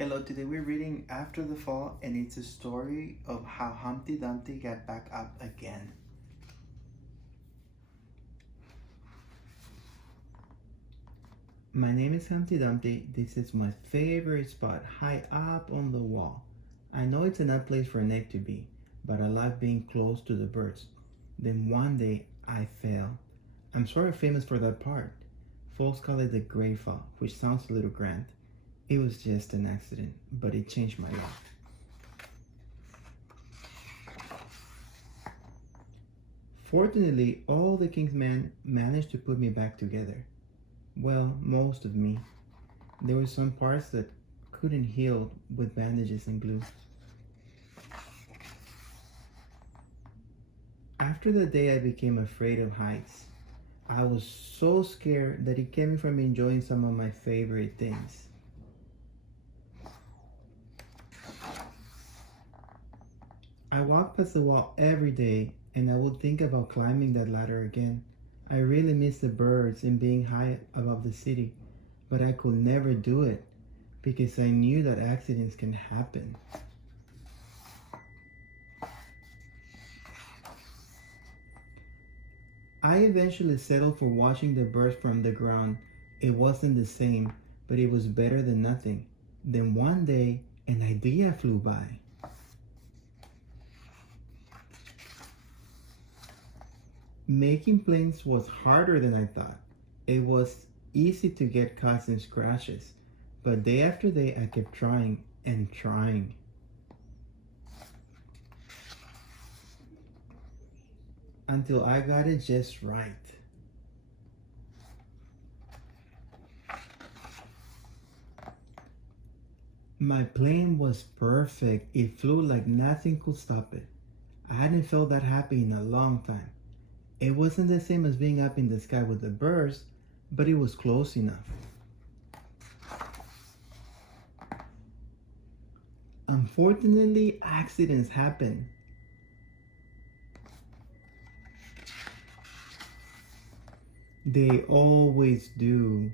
Hello, today we're reading After the Fall, and it's a story of how Humpty Dumpty got back up again. My name is Humpty Dumpty. This is my favorite spot, high up on the wall. I know it's an odd place for an egg to be, but I like being close to the birds. Then one day, I fell. I'm sort of famous for that part. Folks call it the gray fall, which sounds a little grand. It was just an accident, but it changed my life. Fortunately, all the king's men managed to put me back together. Well, most of me. There were some parts that couldn't heal with bandages and glue. After that day, I became afraid of heights. I was so scared that it kept me from enjoying some of my favorite things. I walked past the wall every day, and I would think about climbing that ladder again. I really miss the birds and being high above the city, but I could never do it because I knew that accidents can happen. I eventually settled for watching the birds from the ground. It wasn't the same, but it was better than nothing. Then one day, an idea flew by. Making planes was harder than I thought. It was easy to get cuts and scratches, but day after day I kept trying and trying. Until I got it just right. My plane was perfect. It flew like nothing could stop it. I hadn't felt that happy in a long time. It wasn't the same as being up in the sky with the birds, but it was close enough. Unfortunately, accidents happen. They always do.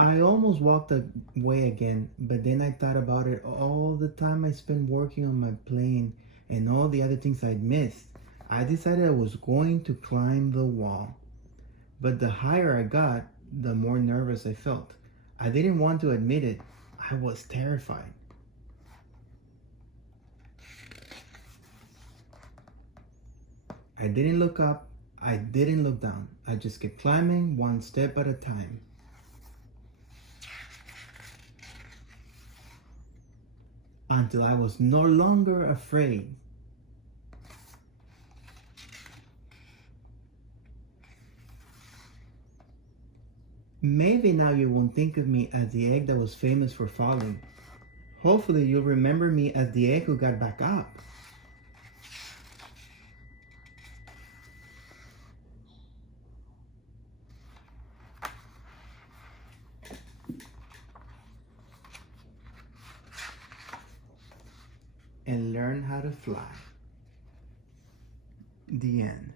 I almost walked away again, but then I thought about it all the time I spent working on my plane and all the other things I'd missed. I decided I was going to climb the wall. But the higher I got, the more nervous I felt. I didn't want to admit it. I was terrified. I didn't look up. I didn't look down. I just kept climbing one step at a time. Until I was no longer afraid. Maybe now you won't think of me as the egg that was famous for falling. Hopefully you'll remember me as the egg who got back up. And learn how to fly. The end.